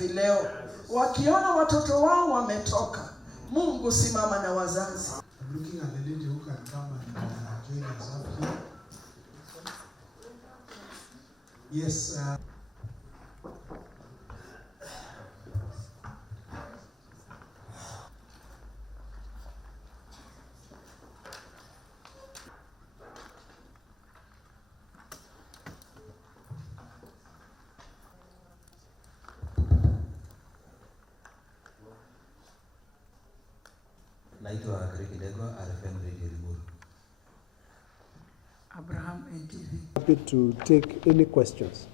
Leo wakiona watoto wao wametoka, Mungu simama na wazazi. I'm looking at the lady who can come and join us up here. Yes. Naitwa Krekidegwa, RFM Radio Limuru. Abraham NTV. Happy to take any questions.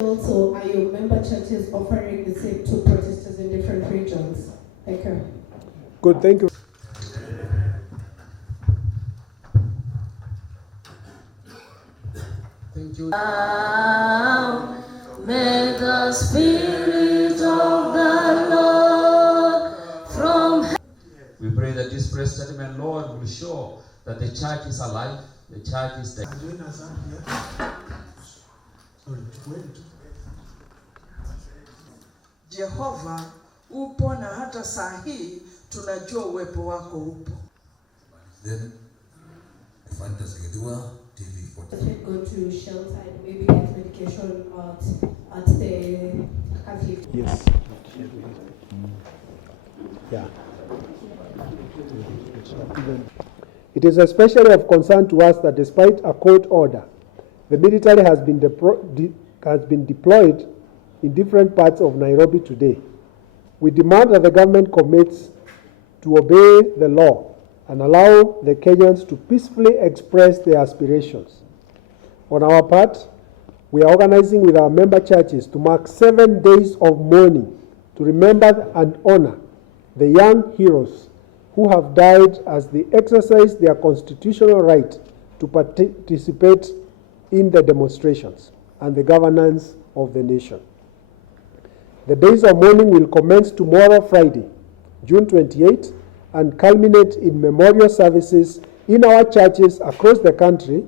Also, are your member churches offering the same to protesters in different regions? Okay. Good, thank you. Thank you. May the Spirit of the Lord from heaven. We pray that this press statement, Lord, will show that the church is alive, the church is there. Join us up here. Sorry, wait. Jehova upo na hata saa hii tunajua uwepo wako upo. Then, Fantasy Gedua, TV 40. If you go to shelter and maybe get medication at the cafe. Yes. Yeah. It is especially of concern to us that despite a court order, the military has been deployed in different parts of Nairobi today. We demand that the government commits to obey the law and allow the Kenyans to peacefully express their aspirations. On our part, we are organizing with our member churches to mark 7 days of mourning to remember and honor the young heroes who have died as they exercise their constitutional right to participate in the demonstrations and the governance of the nation. The days of mourning will commence tomorrow, Friday, June 28, and culminate in memorial services in our churches across the country,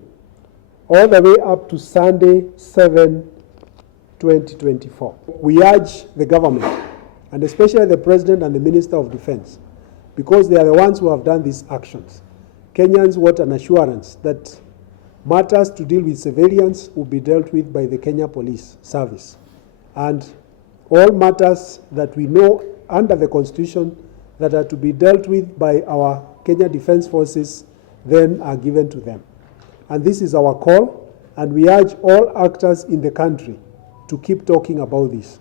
all the way up to Sunday, 7/2024. We urge the government, and especially the President and the Minister of Defense, because they are the ones who have done these actions. Kenyans want an assurance that matters to deal with civilians will be dealt with by the Kenya Police Service. And all matters that we know under the Constitution that are to be dealt with by our Kenya Defense Forces then are given to them. And this is our call, and we urge all actors in the country to keep talking about this.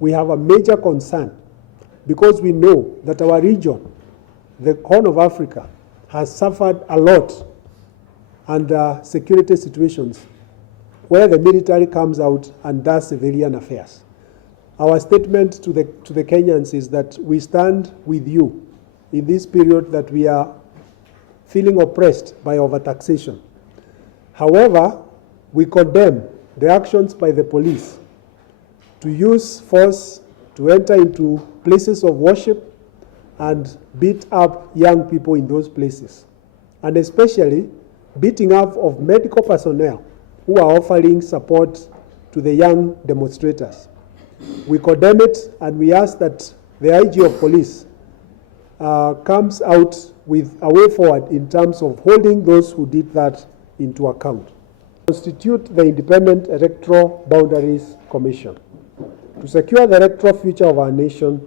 We have a major concern because we know that our region, the Horn of Africa, has suffered a lot under security situations where the military comes out and does civilian affairs. Our statement to the Kenyans is that we stand with you in this period that we are feeling oppressed by overtaxation. However, we condemn the actions by the police to use force to enter into places of worship and beat up young people in those places, and especially beating up of medical personnel who are offering support to the young demonstrators. We condemn it, and we ask that the IG of police comes out with a way forward in terms of holding those who did that into account. Constitute the Independent Electoral Boundaries Commission. To secure the electoral future of our nation,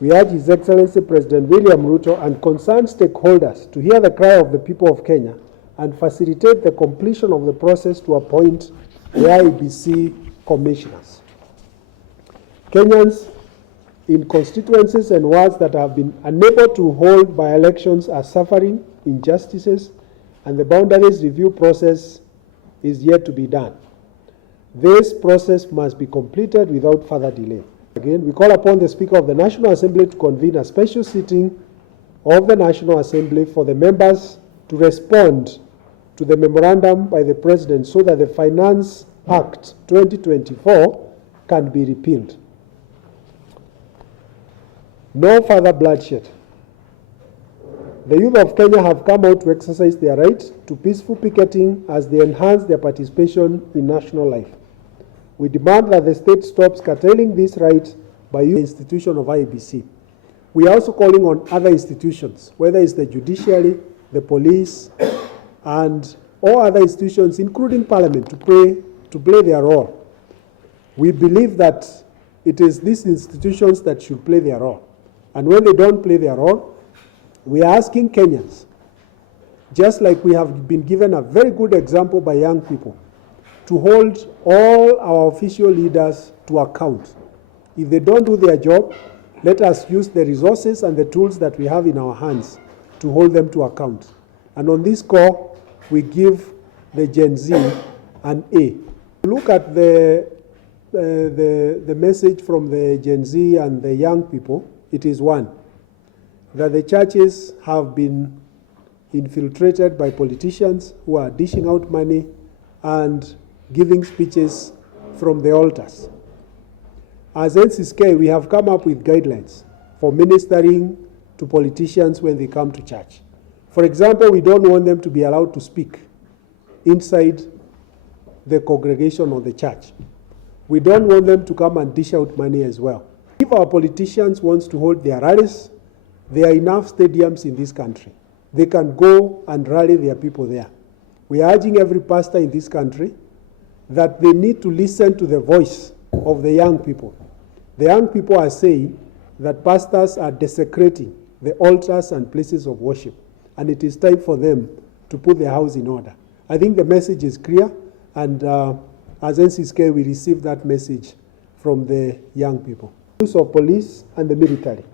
we urge His Excellency President William Ruto and concerned stakeholders to hear the cry of the people of Kenya and facilitate the completion of the process to appoint the IEBC commissioners. Kenyans in constituencies and wards that have been unable to hold by-elections are suffering injustices, and the boundaries review process is yet to be done. This process must be completed without further delay. Again, we call upon the Speaker of the National Assembly to convene a special sitting of the National Assembly for the members to respond to the memorandum by the President so that the Finance Act 2024 can be repealed. No further bloodshed. The youth of Kenya have come out to exercise their right to peaceful picketing as they enhance their participation in national life. We demand that the state stops curtailing this right by using the institution of IEBC. We are also calling on other institutions, whether it's the judiciary, the police, and all other institutions, including Parliament, to play their role. We believe that it is these institutions that should play their role. And when they don't play their role, we are asking Kenyans, just like we have been given a very good example by young people, to hold all our official leaders to account. If they don't do their job, let us use the resources and the tools that we have in our hands to hold them to account. And on this score, we give the Gen Z an A. Look at the message from the Gen Z and the young people. It is one, that the churches have been infiltrated by politicians who are dishing out money and giving speeches from the altars. As NCCK, we have come up with guidelines for ministering to politicians when they come to church. For example, we don't want them to be allowed to speak inside the congregation or the church. We don't want them to come and dish out money as well. If our politicians want to hold their rallies, there are enough stadiums in this country. They can go and rally their people there. We are urging every pastor in this country that they need to listen to the voice of the young people. The young people are saying that pastors are desecrating the altars and places of worship, and it is time for them to put their house in order. I think the message is clear, and as NCCK, we received that message from the young people. Use of police and the military.